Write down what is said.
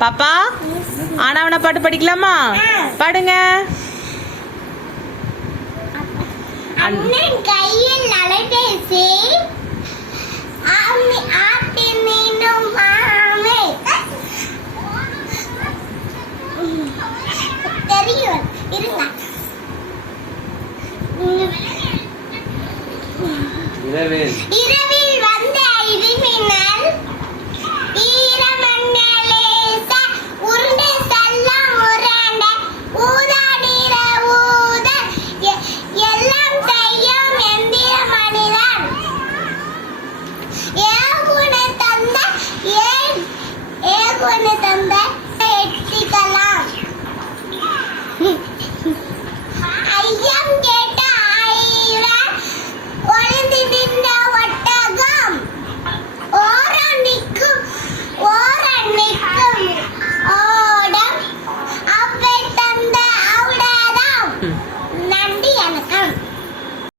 பாப்பா ஆனாவன பாட்டு படிக்கலாமா? பாடுங்க. அண்ணன் கையில் அலைபேசி ஆட்டி மீண்டும் மாமே தெரியும் இருங்க. இரவில் வந்த இடிமின்னல் ஈரமண்ணலேச உருண்டை சல்லம் உருண்ட ஊதா நீர ஊத எல்லாம் செய்யும் எந்திர மனிதன் ஏகுண தந்த எட்டிக்கலாம்